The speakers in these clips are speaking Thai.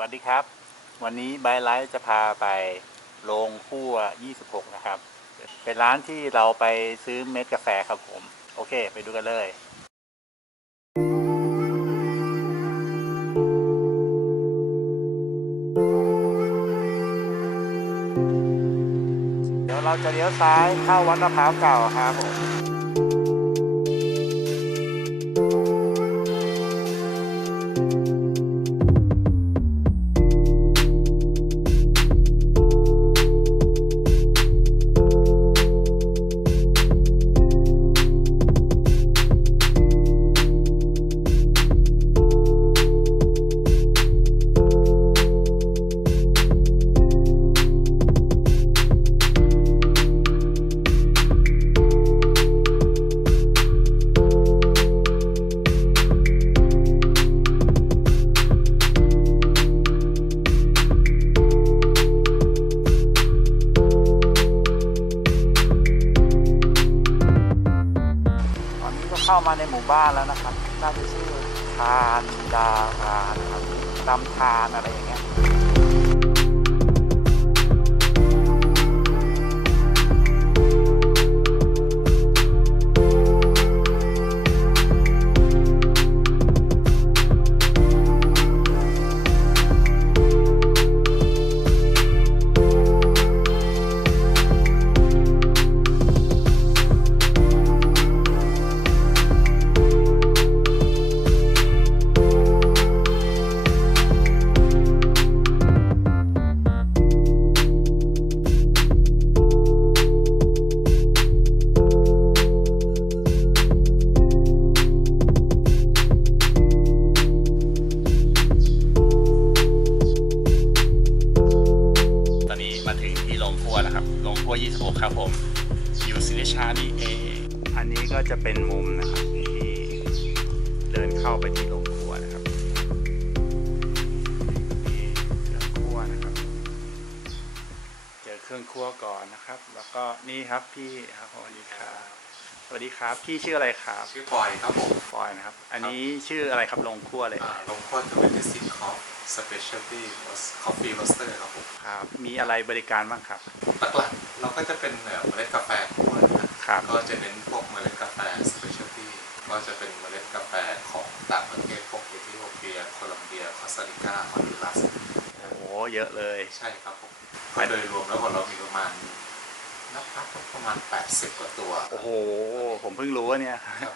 วัสดีครับ วันนี้ไบไลท์จะพาไปโรงคั่ว 26 นะครับ เป็นร้านที่เราไปซื้อเม็ดกาแฟครับผม โอเค ไปดูกันเลยเดี๋ยวเราจะเลี้ยวซ้ายเข้าวัดมะพร้าวเก่าครับ เข้ามาในหมู่บ้านแล้วนะครับน่าจะชื่อทานดารานะครับดำทานอะไรอย่าง ครับผมอยู่ศิริชานี่เองอันนี้ก็จะเป็นมุมนะครับที่เดินเข้าไปที่โรงครัวนะครับนี่เครื่องครัวนะครับ เจอเครื่องครัวก่อนนะครับ แล้วก็นี่ครับพี่ครับสวัสดีครับ สวัสดีครับพี่ชื่ออะไรครับชื่อปอยครับผมฟอยนะครับ อันนี้ชื่ออะไรครับโรงครัวเลยอ่าลงโทษจะเป็นซิคอฟสเปเชียลตี้คอฟฟี่โรสเตอร์ครับผมครับ มีอะไรบริการบ้างครับ หลักๆเราก็จะเป็นเอ่อเมล็ดกาแฟคั่วนะครับก็จะเน้นพวกเมล็ดกาแฟสเปเชียลตี้ก็จะเป็นเมล็ดกาแฟของต่างประเทศพวกเอธิโอเปียโคลัมเบียคอสตาริกาฮอนดูรัสโอ้โหเยอะเลยใช่ครับผมก็โดยรวมแล้วของเรามีประมาณ นับนับประมาณ 80 กว่าตัวโอ้โห ผมเพิ่งรู้ว่าเนี่ย ครับ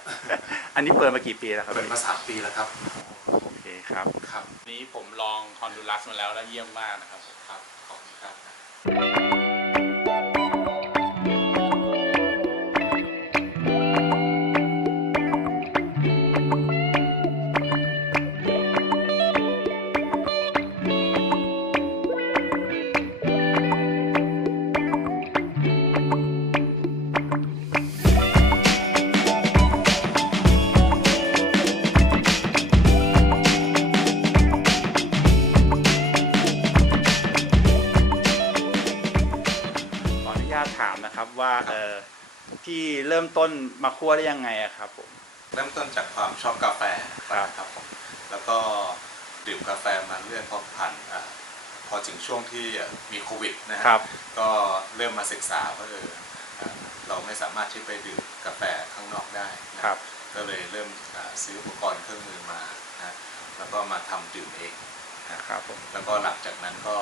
อันนี้เปิดมากี่ปีแล้วครับเป็นมาสามปีแล้วครับโอเคครับ ครับ นี้ผมลองฮอนดูรัสมาแล้วแล้วเยี่ยมมากนะครับ ครับ ขอบคุณครับ ริ่มต้นมาคั่วได้ยังไงอะครับผมเริ่มต้นจากความชอบกาแฟครับนะครับผมแล้วก็ดื่มกาแฟมาเรื่อยพอผ่านอ่าพอถึงช่วงที่มีโควิดนะฮะครับก็เริ่มมาศึกษาว่าเอออ่าเราไม่สามารถที่ไปดื่มกาแฟข้างนอกได้นะครับ ก็เลยเริ่มอ่าซื้ออุปกรณ์เครื่องมือมานะแล้วก็มาทำดื่มเองนะครับผมแล้วก็หลังจากนั้นก็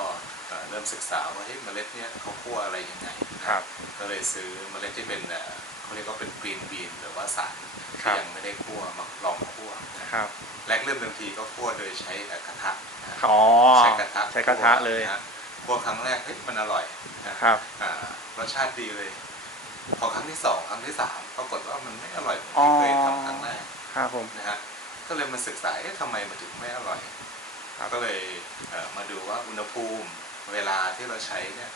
เอ่อเริ่มศึกษาว่าเฮ้ยเมล็ดเนี่ยเขาคั่วอะไรยังไงนะครับก็เลยซื้อเมล็ดที่เป็น เอ่อเขาเรียกว่าเป็นกรีนบีนหรือว่าสารครัที่บยังไม่ได้คั่วมาลองคั่วนะครับแรกเริ่มเดิมทีก็คั่วโดยใช้เอ่อกระทะนะอ๋อใช้กระทะใช้กระทะเลยนฮคั่วครั้งแรกเฮ้ยมันอร่อยนะครับอ่ารสชาติดีเลย พอครั้งที่สองครั้งที่สามปรากฏว่ามันไม่อร่อยเหมือนที่เคยทำครั้งแรกครับผมนะฮะก็เลยมาศึกษาเอ๊ะทำไมมันถึงไม่อร่อยก็เลยเอ่อมาดูว่าอุณหภูมิเวลาที่เราใช้เนี่ย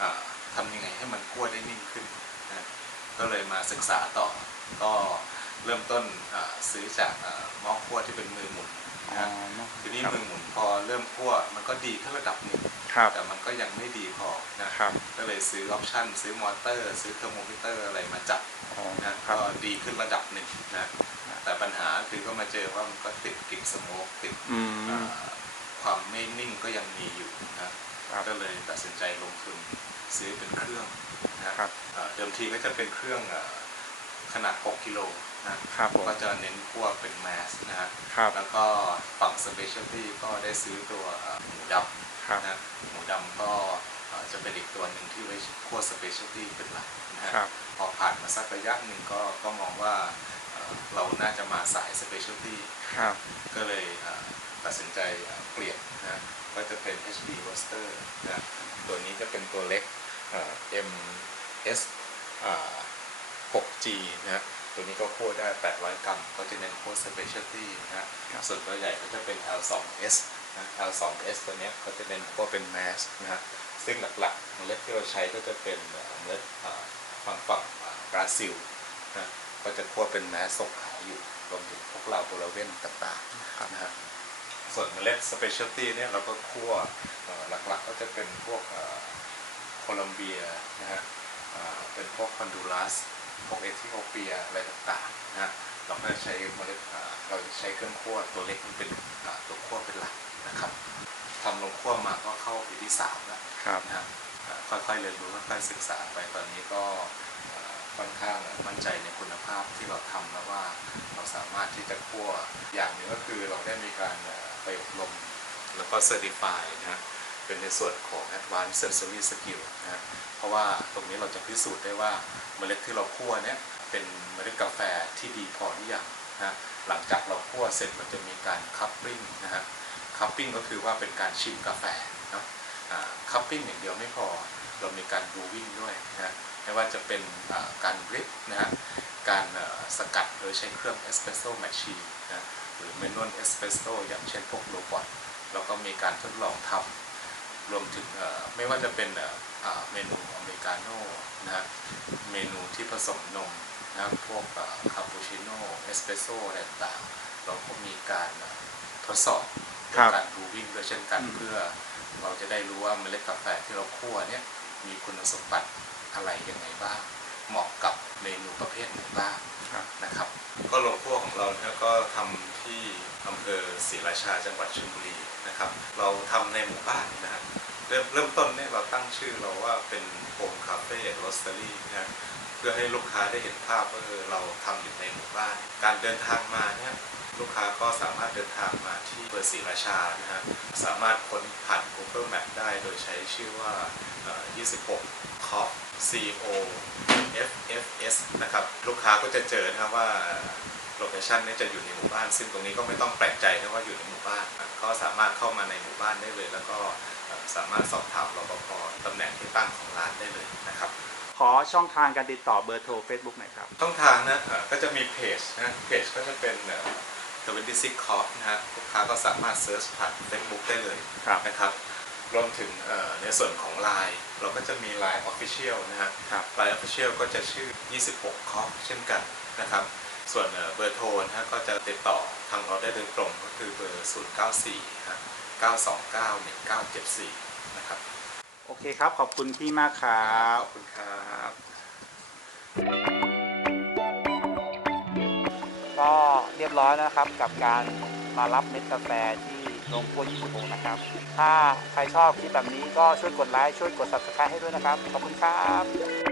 อ่าทำยังไงให้มันคั่วได้นิ่งขึ้นนะ ก็เลยมาศึกษาต่อ ก็เริ่มต้นอ่าซื้อจากอ่าหม้อคั่วที่เป็นมือหมุนอ๋นะอฮะทีนี้ครับมือหมุนพอเริ่มคั่วมันก็ดีขึ้นระดับหนึ่งครับแต่มันก็ยังไม่ดีพอนะครับ ก็เลยซื้อออปชั่น ซื้อมอเตอร์ ซื้อเทอร์โมมิเตอร์อะไรมาจับอ๋อนะครับก็ดีขึ้นระดับหนึ่งนะแต่ปัญหาคือก็มาเจอว่ามันก็ติดกลิ่นสโมกติดอืมอ่าคความไม่นิ่งก็ยังมีอยู่นะครับก็เลยตัดสินใจลงทุนซื้อเป็นเครื่องนะครับเอ่อเดิม ทีก็จะเป็นเครื่องเอ่อขนาด 6 กิโลนะครับผมก็จะเน้นพวกเป็นแมสนะฮะครับแล้วก็ฝั่ง specialty ก็ได้ซื้อตัวเอ่อหมูดำครับนะหมูดำก็เอ่อจะเป็นอีกตัวหนึ่งที่ไว้คั่ว specialty เป็นหลักนะฮะครับพอผ่านมาสักระยะหนึ่งก็ก็มองว่าเอ่อเราน่าจะมาสาย specialty ครับก็เลยเอ่อตัดสินใจเอ่อเปลี่ยนนะก็จะเป็น HB Roaster นะตัวนี้จะเป็นตัวเล็กเอ่อ MS เอ่อ 6G นะตัวนี้ก็คั่วได้ 800 กรัม ก็จะเน้นคั่ว specialty นะฮะครับส่วนตัวใหญ่ก็จะเป็น L2S นะ L2S ตัวเนี้ยก็จะเน้นคั่วเป็น mass นะฮะ ซึ่งหลักๆเมล็ดที่เราใช้ก็จะเป็นเอ่อเมล็ดเอ่อฝั่งฝั่งเอ่อบราซิลนะก็จะคั่วเป็น mass ส่งขายอยู่ รวมถึงพวกลาโบราเวนต่างๆนะฮะ ส่วนเมล็ด specialty เนี่ยเราก็คั่วเอ่อหลักๆก็จะเป็นพวกเอ่อโคลัมเบียนะฮะ เอ่อเป็นพวกคอนดูรัส พวกเอธิโอเปียอะไรต่างๆนะฮะเราก็จะใช้เมล็ดเอ่อเราจะใช้เครื่องคั่วตัวเล็กมันเป็นเอ่อตัวคั่วเป็นหลักนะครับทำลงคั่วมาก็เข้าปีที่สามแล้วครับนะครับเอ่อค่อยๆเรียนรู้ค่อยๆศึกษาไปตอนนี้ก็เอ่อค่อนข้างมั่นใจในคุณภาพที่เราทำแล้วว่าเราสามารถที่จะคั่วอย่างหนึ่งก็คือเราได้มีการเอ่อไปอบรมแล้วก็เซอร์ติฟายนะฮะ เป็นในส่วนของ Advanced Sensory Skill นะเพราะว่าตรงนี้เราจะพิสูจน์ได้ว่าเมล็ดที่เราคั่วเนี่ยเป็นเมล็ดกาแฟที่ดีพอหรือยังนะหลังจากเราคั่วเสร็จมันจะมีการคัพปิ้งนะฮะคัพปิ้งก็คือว่าเป็นการชิมกาแฟนะคัพปิ้งอย่างเดียวไม่พอเรามีการบูวิ่งด้วยนะไม่ว่าจะเป็นการริปนะฮะการสกัดโดยใช้เครื่องเอสเปรสโซ่แมชชีนนะหรือเมนวลเอสเปรสโซ่อย่างเช่นพวกโรบอทแล้วก็มีการทดลองทำ รวมถึงเอ่อไม่ว่าจะเป็นเอ่ออ่าเมนูอเมริกาโน่นะฮะเมนูที่ผสมนมนะพวกคาปูชิโน่เอสเปรสโซ่อะไรต่างๆเราก็มีการเอ่อทดสอบครับการบูวิ่งด้วยเช่นกันอืมเพื่อเราจะได้รู้ว่าเมล็ดกาแฟที่เราคั่วเนี่ยมีคุณสมบัติอะไรยังไงบ้าง เหมาะกับเมนูประเภทไหนบ้าง ครับ นะครับก็โรงครัวของเราเนี่ยก็ทำที่อำเภอศ ราชาจังหวัดชลบุรีนะครับ เราทำในหมู่บ้านนะฮะเริ่มเริ่มต้นเนี่ยเราตั้งชื่อเราว่าเป็นโฮมคาเฟ่โรสเตอรี่นะเพื่อให้ลูกค้าได้เห็นภาพว่าเราทำอยู่ในหมู่บ้าน การเดินทางมาเนี่ยลูกค้าก็สามารถเดินทางมาที่อำเภอศรีราชานะฮะสามารถค้นผ่าน Google Map ได้โดยใช้ชื่อว่า 26 c o f C O F F S นะครับ ลูกค้าก็จะเจอนะครับว่า โลเคชันนี้จะอยู่ในหมู่บ้าน ซึ่งตรงนี้ก็ไม่ต้องแปลกใจนะว่าอยู่ในหมู่บ้านนะก็สามารถเข้ามาในหมู่บ้านได้เลย แล้วก็เอ่อสามารถสอบถามรปภตำแหน่งที่ตั้งของร้านได้เลยนะครับขอช่องทางการติดต่อเบอร์โทร Facebook หน่อยครับ ช่องทางนะเอ่อก็จะมีเพจนะเพจก็จะเป็นทเวนตี้ซิกคอฟนะฮะลูกค้าก็สามารถเซิร์ชผ่าน Facebook ได้เลยครับนะครับรวมถึงเอ่อในส่วนของ Line เราก็จะมี Line Official นะฮะครับ Line Official ก็จะชื่อ 26คอฟเช่นกันนะครับ ส่วนเบอร์โทรนะก็จะติดต่อทางเราได้โดยตรงก็คือเบอร์ 094ฮะ929 1974 นะครับ โอเคครับ ขอบคุณพี่มากครับขอบคุณครับก็เรียบร้อยนะครับกับการมารับเม็ดกาแฟที่โรงครัว26นะครับ ถ้าใครชอบคลิปแบบนี้ก็ช่วยกดไลค์ช่วยกด subscribe ให้ด้วยนะครับ ขอบคุณครับ